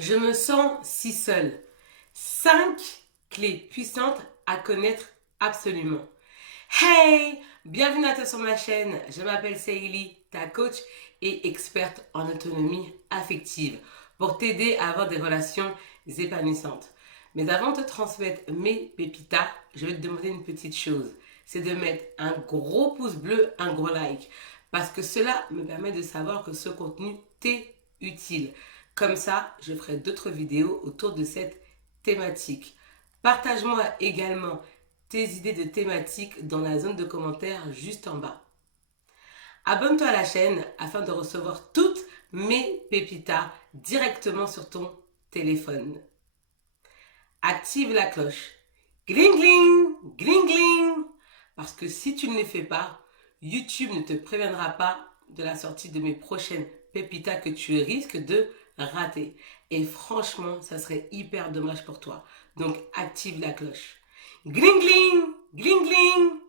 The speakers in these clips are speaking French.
Je me sens si seule. 5 clés puissantes à connaître absolument. Hey! Bienvenue à toi sur ma chaîne. Je m'appelle Seili, ta coach et experte en autonomie affective pour t'aider à avoir des relations épanouissantes. Mais avant de te transmettre mes pépitas, je vais te demander une petite chose. C'est de mettre un gros pouce bleu, un gros like. Parce que cela me permet de savoir que ce contenu t'est utile. Comme ça, je ferai d'autres vidéos autour de cette thématique. Partage-moi également tes idées de thématiques dans la zone de commentaires juste en bas. Abonne-toi à la chaîne afin de recevoir toutes mes pépitas directement sur ton téléphone. Active la cloche. Gling gling, gling gling. Parce que si tu ne le fais pas, YouTube ne te préviendra pas de la sortie de mes prochaines pépitas que tu risques de rater. Et franchement, ça serait hyper dommage pour toi. Donc active la cloche. Gling gling, gling gling.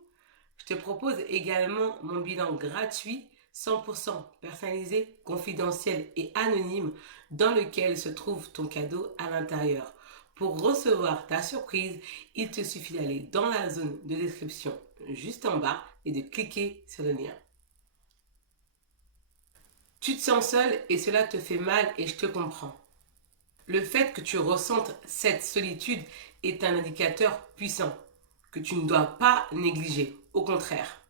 Je te propose également mon bilan gratuit 100% personnalisé, confidentiel et anonyme dans lequel se trouve ton cadeau à l'intérieur. Pour recevoir ta surprise, il te suffit d'aller dans la zone de description juste en bas et de cliquer sur le lien. Tu te sens seul et cela te fait mal et je te comprends. Le fait que tu ressentes cette solitude est un indicateur puissant que tu ne dois pas négliger, au contraire.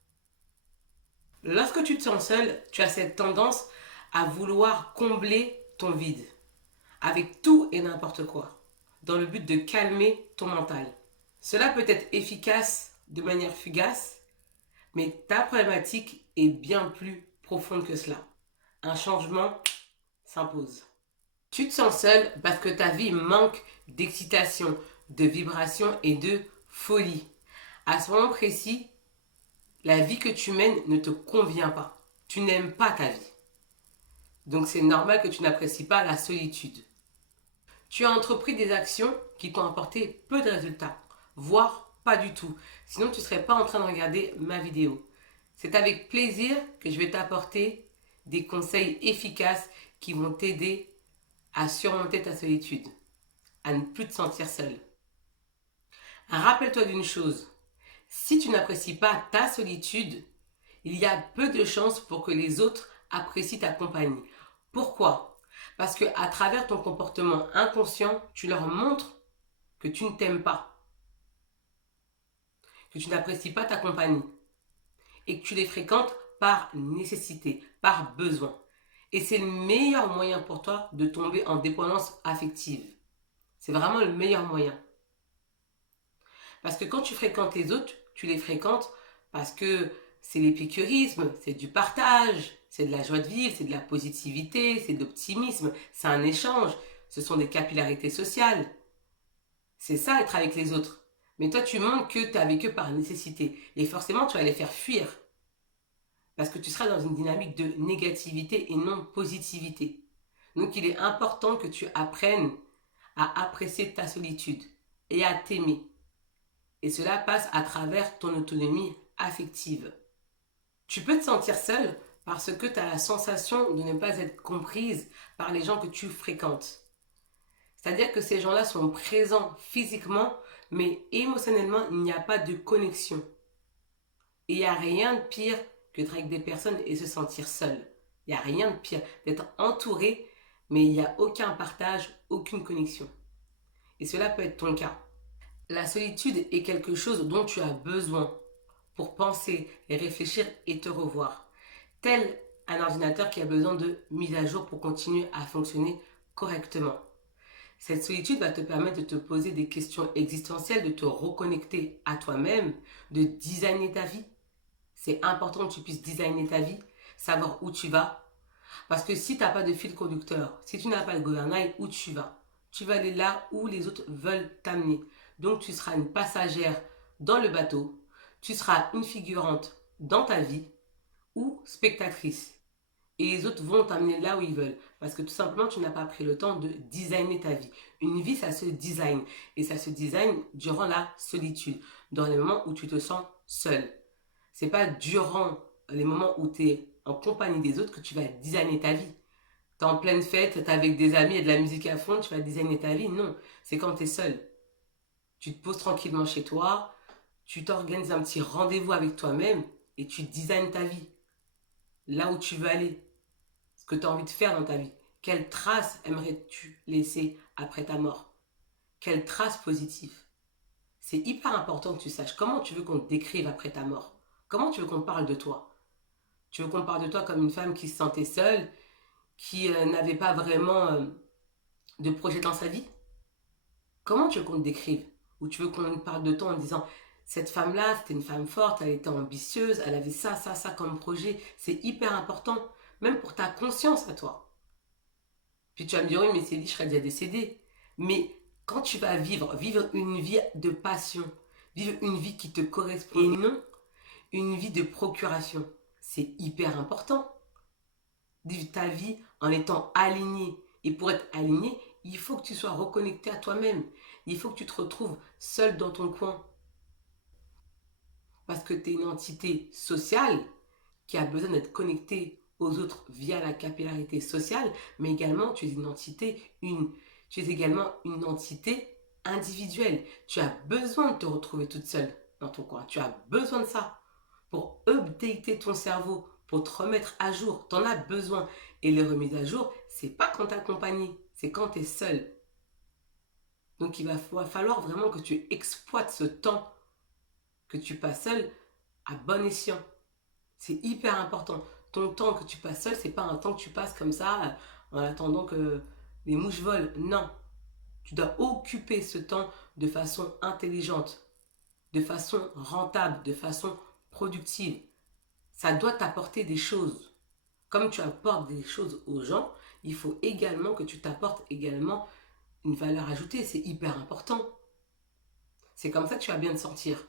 Lorsque tu te sens seul, tu as cette tendance à vouloir combler ton vide avec tout et n'importe quoi, dans le but de calmer ton mental. Cela peut être efficace de manière fugace, mais ta problématique est bien plus profonde que cela. Un changement s'impose. Tu te sens seul parce que ta vie manque d'excitation, de vibration et de folie. À ce moment précis, la vie que tu mènes ne te convient pas. Tu n'aimes pas ta vie. Donc c'est normal que tu n'apprécies pas la solitude. Tu as entrepris des actions qui t'ont apporté peu de résultats, voire pas du tout. Sinon tu ne serais pas en train de regarder ma vidéo. C'est avec plaisir que je vais t'apporter des conseils efficaces qui vont t'aider à surmonter ta solitude, à ne plus te sentir seul. Rappelle-toi d'une chose, si tu n'apprécies pas ta solitude, il y a peu de chances pour que les autres apprécient ta compagnie. Pourquoi? Parce que à travers ton comportement inconscient, tu leur montres que tu ne t'aimes pas, que tu n'apprécies pas ta compagnie et que tu les fréquentes par nécessité, par besoin. Et c'est le meilleur moyen pour toi de tomber en dépendance affective. C'est vraiment le meilleur moyen. Parce que quand tu fréquentes les autres, tu les fréquentes parce que c'est l'épicurisme, c'est du partage, c'est de la joie de vivre, c'est de la positivité, c'est de l'optimisme, c'est un échange, ce sont des capillarités sociales. C'est ça être avec les autres. Mais toi, tu montres que tu es avec eux par nécessité. Et forcément, tu vas les faire fuir. Parce que tu seras dans une dynamique de négativité et non de positivité. Donc, il est important que tu apprennes à apprécier ta solitude et à t'aimer. Et cela passe à travers ton autonomie affective. Tu peux te sentir seul parce que tu as la sensation de ne pas être comprise par les gens que tu fréquentes. C'est-à-dire que ces gens-là sont présents physiquement, mais émotionnellement, il n'y a pas de connexion. Et il n'y a rien de pire que d'être avec des personnes et se sentir seul. Il n'y a rien de pire d'être entouré, mais il n'y a aucun partage, aucune connexion. Et cela peut être ton cas. La solitude est quelque chose dont tu as besoin pour penser et réfléchir et te revoir. Tel un ordinateur qui a besoin de mise à jour pour continuer à fonctionner correctement. Cette solitude va te permettre de te poser des questions existentielles, de te reconnecter à toi-même, de designer ta vie. C'est important que tu puisses designer ta vie, savoir où tu vas. Parce que si tu n'as pas de fil conducteur, si tu n'as pas de gouvernail, où tu vas? Tu vas aller là où les autres veulent t'amener. Donc tu seras une passagère dans le bateau, tu seras une figurante dans ta vie ou spectatrice. Et les autres vont t'amener là où ils veulent. Parce que tout simplement, tu n'as pas pris le temps de designer ta vie. Une vie, ça se design. Et ça se design durant la solitude. Dans les moments où tu te sens seul. C'est pas durant les moments où tu es en compagnie des autres que tu vas designer ta vie. T'es en pleine fête, t'es avec des amis, il y a de la musique à fond, tu vas designer ta vie. Non, c'est quand t'es seul. Tu te poses tranquillement chez toi, tu t'organises un petit rendez-vous avec toi-même et tu designes ta vie. Là où tu veux aller, ce que tu as envie de faire dans ta vie. Quelle trace aimerais-tu laisser après ta mort? Quelle trace positive? C'est hyper important que tu saches comment tu veux qu'on te décrive après ta mort. Comment tu veux qu'on parle de toi? Tu veux qu'on parle de toi comme une femme qui se sentait seule, qui n'avait pas vraiment de projet dans sa vie? Comment tu veux qu'on te décrive? Ou tu veux qu'on parle de toi en disant cette femme-là, c'était une femme forte, elle était ambitieuse, elle avait ça, ça, ça comme projet. C'est hyper important, même pour ta conscience à toi. Puis tu vas me dire, oui, mais c'est dit, je serais déjà décédée. Mais quand tu vas vivre une vie de passion, vivre une vie qui te correspond et non une vie de procuration, c'est hyper important. Vivre ta vie en étant aligné. Et pour être aligné, il faut que tu sois reconnecté à toi-même. Il faut que tu te retrouves seul dans ton coin. Parce que tu es une entité sociale qui a besoin d'être connectée aux autres via la capillarité sociale, mais également tu es également une entité individuelle. Tu as besoin de te retrouver toute seule dans ton coin. Tu as besoin de ça pour updater ton cerveau, pour te remettre à jour. Tu en as besoin. Et les remises à jour, c'est pas quand tu es accompagné, c'est quand tu es seul. Donc il va falloir vraiment que tu exploites ce temps que tu passes seul à bon escient. C'est hyper important. Ton temps que tu passes seul, c'est pas un temps que tu passes comme ça en attendant que les mouches volent. Non. Tu dois occuper ce temps de façon intelligente, de façon rentable, de façon productive. Ça doit t'apporter des choses. Comme tu apportes des choses aux gens, il faut également que tu t'apportes également une valeur ajoutée. C'est hyper important. C'est comme ça que tu vas bien te sentir.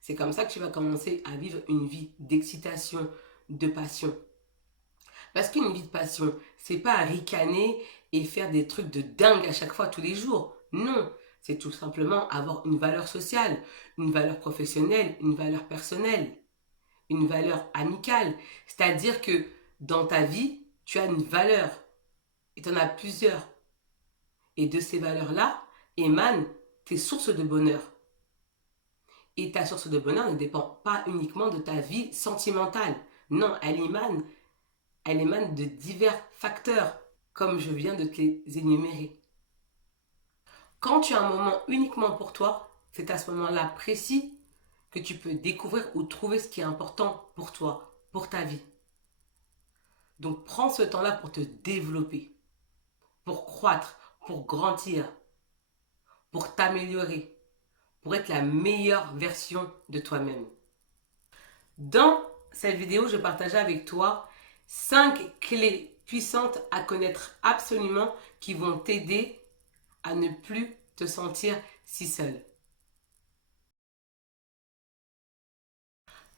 C'est comme ça que tu vas commencer à vivre une vie d'excitation, de passion. Parce qu'une vie de passion, c'est pas à ricaner et faire des trucs de dingue à chaque fois, tous les jours. Non, c'est tout simplement avoir une valeur sociale, une valeur professionnelle, une valeur personnelle, une valeur amicale. C'est-à-dire que dans ta vie, tu as une valeur et tu en as plusieurs. Et de ces valeurs-là émanent tes sources de bonheur. Et ta source de bonheur ne dépend pas uniquement de ta vie sentimentale. Non, elle émane de divers facteurs, comme je viens de te les énumérer. Quand tu as un moment uniquement pour toi, c'est à ce moment-là précis que tu peux découvrir ou trouver ce qui est important pour toi, pour ta vie. Donc prends ce temps-là pour te développer, pour croître, pour grandir, pour t'améliorer, pour être la meilleure version de toi-même. Dans cette vidéo, je partageais avec toi 5 clés puissantes à connaître absolument qui vont t'aider à ne plus te sentir si seul.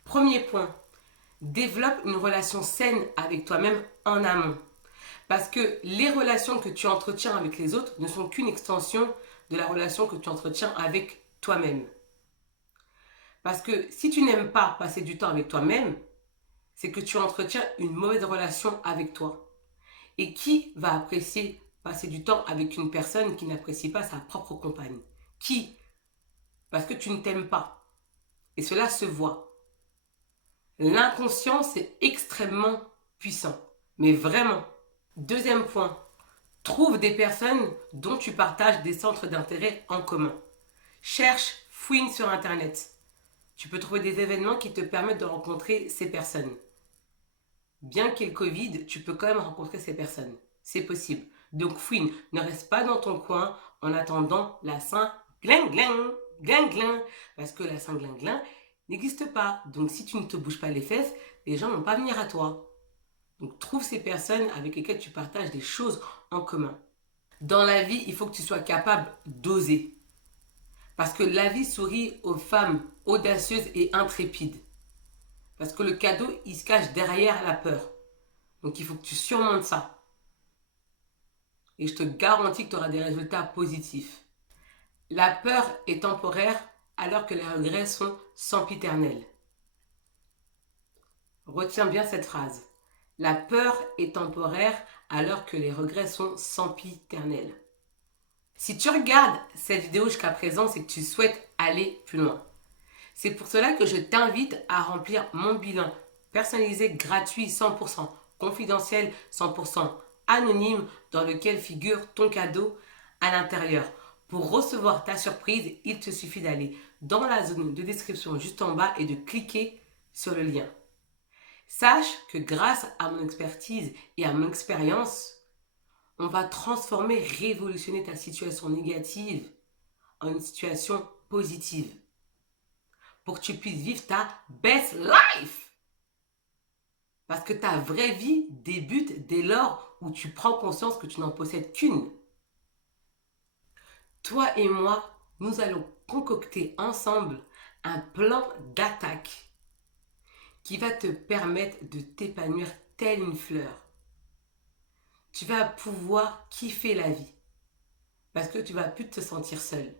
Premier point, développe une relation saine avec toi-même en amont. Parce que les relations que tu entretiens avec les autres ne sont qu'une extension de la relation que tu entretiens avec toi-même. Parce que si tu n'aimes pas passer du temps avec toi-même, c'est que tu entretiens une mauvaise relation avec toi. Et qui va apprécier passer du temps avec une personne qui n'apprécie pas sa propre compagne? Qui? Parce que tu ne t'aimes pas. Et cela se voit. L'inconscient, c'est extrêmement puissant. Mais vraiment. Deuxième point. Trouve des personnes dont tu partages des centres d'intérêt en commun. Cherche, fouine sur Internet. Tu peux trouver des événements qui te permettent de rencontrer ces personnes. Bien qu'il y ait le Covid, tu peux quand même rencontrer ces personnes. C'est possible. Donc fouine, ne reste pas dans ton coin en attendant la Saint-Glinglin, glinglin, parce que la Saint-Glinglin n'existe pas. Donc si tu ne te bouges pas les fesses, les gens ne vont pas venir à toi. Donc trouve ces personnes avec lesquelles tu partages des choses en commun. Dans la vie, il faut que tu sois capable d'oser. Parce que la vie sourit aux femmes audacieuses et intrépides. Parce que le cadeau, il se cache derrière la peur. Donc il faut que tu surmontes ça. Et je te garantis que tu auras des résultats positifs. La peur est temporaire alors que les regrets sont sempiternels. Retiens bien cette phrase. La peur est temporaire alors que les regrets sont sempiternels. Si tu regardes cette vidéo jusqu'à présent, c'est que tu souhaites aller plus loin. C'est pour cela que je t'invite à remplir mon bilan personnalisé, gratuit, 100% confidentiel, 100% anonyme, dans lequel figure ton cadeau à l'intérieur. Pour recevoir ta surprise, il te suffit d'aller dans la zone de description juste en bas et de cliquer sur le lien. Sache que grâce à mon expertise et à mon expérience, on va transformer, révolutionner ta situation négative en une situation positive pour que tu puisses vivre ta best life. Parce que ta vraie vie débute dès lors où tu prends conscience que tu n'en possèdes qu'une. Toi et moi, nous allons concocter ensemble un plan d'attaque qui va te permettre de t'épanouir telle une fleur. Tu vas pouvoir kiffer la vie parce que tu vas plus te sentir seul.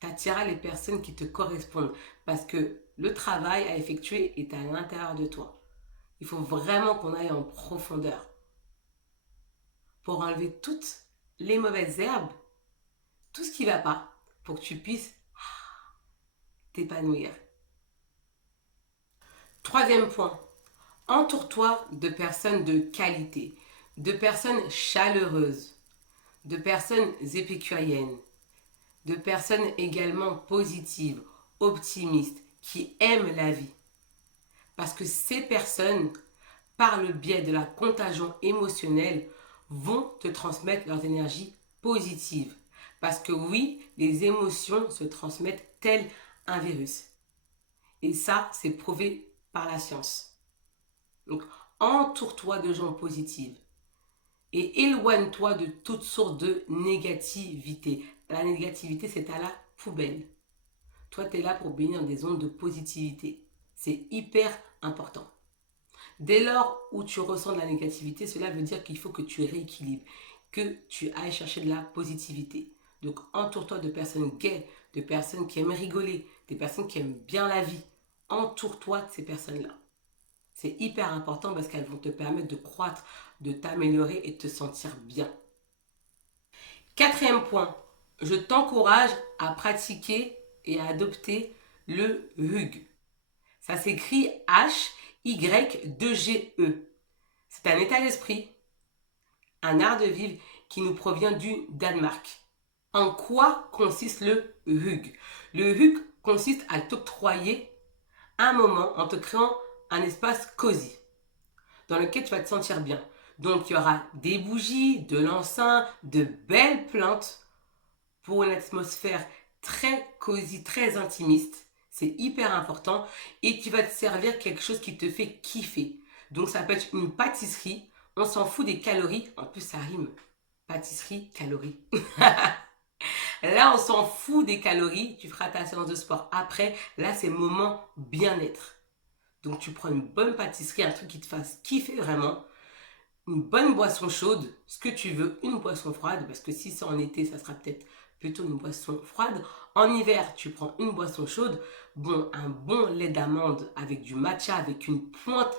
Tu attireras les personnes qui te correspondent parce que le travail à effectuer est à l'intérieur de toi. Il faut vraiment qu'on aille en profondeur pour enlever toutes les mauvaises herbes, tout ce qui ne va pas, pour que tu puisses t'épanouir. Troisième point, entoure-toi de personnes de qualité, de personnes chaleureuses, de personnes épicuriennes, de personnes également positives, optimistes, qui aiment la vie. Parce que ces personnes, par le biais de la contagion émotionnelle, vont te transmettre leurs énergies positives. Parce que oui, les émotions se transmettent tel un virus. Et ça, c'est prouvé par la science. Donc, entoure-toi de gens positifs et éloigne-toi de toutes sortes de négativité. La négativité, c'est à la poubelle. Toi, tu es là pour baigner dans des ondes de positivité. C'est hyper important. Dès lors où tu ressens de la négativité, cela veut dire qu'il faut que tu rééquilibres, que tu ailles chercher de la positivité. Donc, entoure-toi de personnes gaies, de personnes qui aiment rigoler, des personnes qui aiment bien la vie. Entoure-toi de ces personnes-là. C'est hyper important parce qu'elles vont te permettre de croître, de t'améliorer et de te sentir bien. Quatrième point, je t'encourage à pratiquer et à adopter le HUG. Ça s'écrit H-Y-2-G-E. C'est un état d'esprit, un art de vivre qui nous provient du Danemark. En quoi consiste le HUG? Le HUG consiste à t'octroyer un moment en te créant un espace cosy dans lequel tu vas te sentir bien. Donc, il y aura des bougies, de l'encens, de belles plantes pour une atmosphère très cosy, très intimiste. C'est hyper important et qui va te servir quelque chose qui te fait kiffer. Donc, ça peut être une pâtisserie. On s'en fout des calories. En plus, ça rime. Pâtisserie, calories. Là, on s'en fout des calories. Tu feras ta séance de sport après. Là, c'est le moment bien-être. Donc, tu prends une bonne pâtisserie, un truc qui te fasse kiffer vraiment. Une bonne boisson chaude, ce que tu veux, une boisson froide, parce que si c'est en été, ça sera peut-être plutôt une boisson froide. En hiver, tu prends une boisson chaude. Bon, un bon lait d'amande avec du matcha, avec une pointe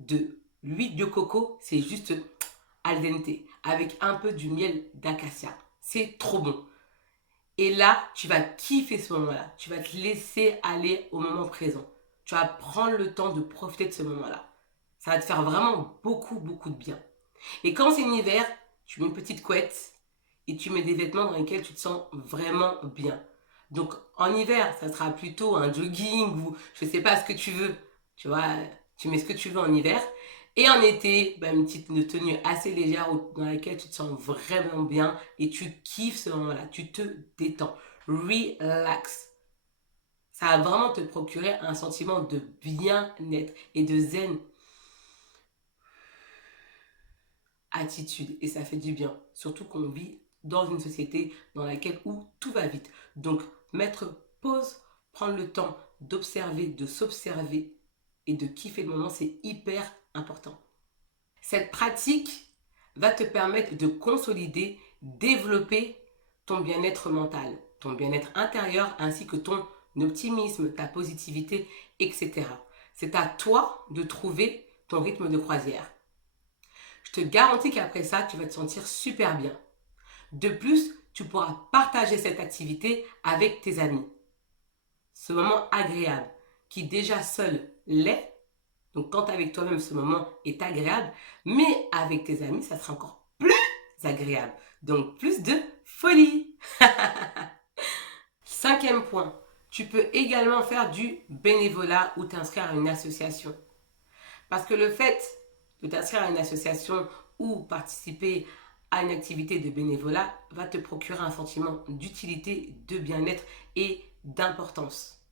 de l'huile de coco, c'est juste al dente, avec un peu du miel d'acacia. C'est trop bon. Et là, tu vas kiffer ce moment-là. Tu vas te laisser aller au moment présent. Tu vas prendre le temps de profiter de ce moment-là. Ça va te faire vraiment beaucoup, beaucoup de bien. Et quand c'est l'hiver, tu mets une petite couette et tu mets des vêtements dans lesquels tu te sens vraiment bien. Donc en hiver, ça sera plutôt un jogging ou je sais pas ce que tu veux. Tu vois, tu mets ce que tu veux en hiver. Et en été, une petite tenue assez légère dans laquelle tu te sens vraiment bien et tu kiffes ce moment-là. Tu te détends. Relax. Ça va vraiment te procurer un sentiment de bien-être et de zen attitude. Et ça fait du bien. Surtout qu'on vit dans une société dans laquelle où tout va vite. Donc, mettre pause, prendre le temps d'observer, de s'observer et de kiffer le moment, c'est hyper important. Cette pratique va te permettre de consolider, développer ton bien-être mental, ton bien-être intérieur ainsi que ton optimisme, ta positivité, etc. C'est à toi de trouver ton rythme de croisière. Je te garantis qu'après ça, tu vas te sentir super bien. De plus, tu pourras partager cette activité avec tes amis. Ce moment agréable, qui déjà seul l'est, donc quand tu es avec toi-même, ce moment est agréable, mais avec tes amis, ça sera encore plus agréable. Donc plus de folie. Cinquième point, tu peux également faire du bénévolat ou t'inscrire à une association. Parce que le fait de t'inscrire à une association ou participer à une activité de bénévolat va te procurer un sentiment d'utilité, de bien-être et d'importance.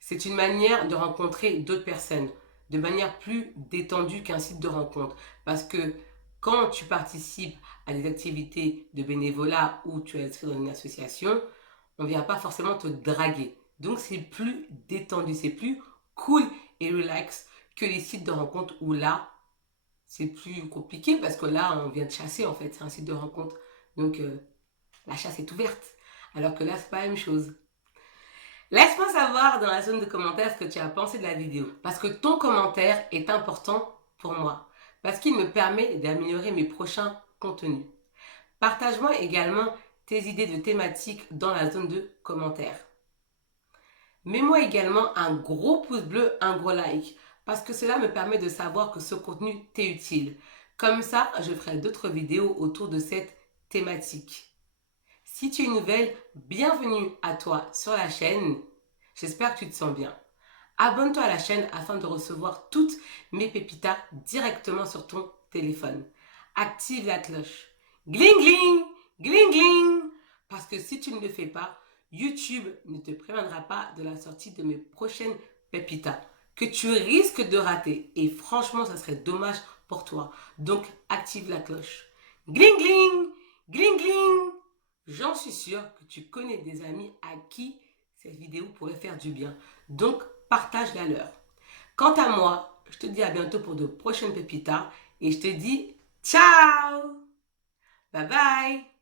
C'est une manière de rencontrer d'autres personnes de manière plus détendue qu'un site de rencontre. Parce que quand tu participes à des activités de bénévolat ou tu es inscrit dans une association, on ne vient pas forcément te draguer. Donc c'est plus détendu, c'est plus cool et relax que les sites de rencontre où là, c'est plus compliqué parce que là, on vient de chasser en fait, c'est un site de rencontre. Donc la chasse est ouverte. Alors que là, c'est pas la même chose. Laisse-moi savoir dans la zone de commentaires ce que tu as pensé de la vidéo. Parce que ton commentaire est important pour moi. Parce qu'il me permet d'améliorer mes prochains contenus. Partage-moi également tes idées de thématiques dans la zone de commentaires. Mets-moi également un gros pouce bleu, un gros like. Parce que cela me permet de savoir que ce contenu t'est utile. Comme ça, je ferai d'autres vidéos autour de cette thématique. Si tu es nouvelle, bienvenue à toi sur la chaîne. J'espère que tu te sens bien. Abonne-toi à la chaîne afin de recevoir toutes mes pépitas directement sur ton téléphone. Active la cloche. Gling gling, gling gling. Parce que si tu ne le fais pas, YouTube ne te préviendra pas de la sortie de mes prochaines pépitas que tu risques de rater. Et franchement, ça serait dommage pour toi. Donc, active la cloche. Gling gling, gling gling. J'en suis sûre que tu connais des amis à qui cette vidéo pourrait faire du bien. Donc, partage-la leur. Quant à moi, je te dis à bientôt pour de prochaines pépitas et je te dis ciao. Bye bye.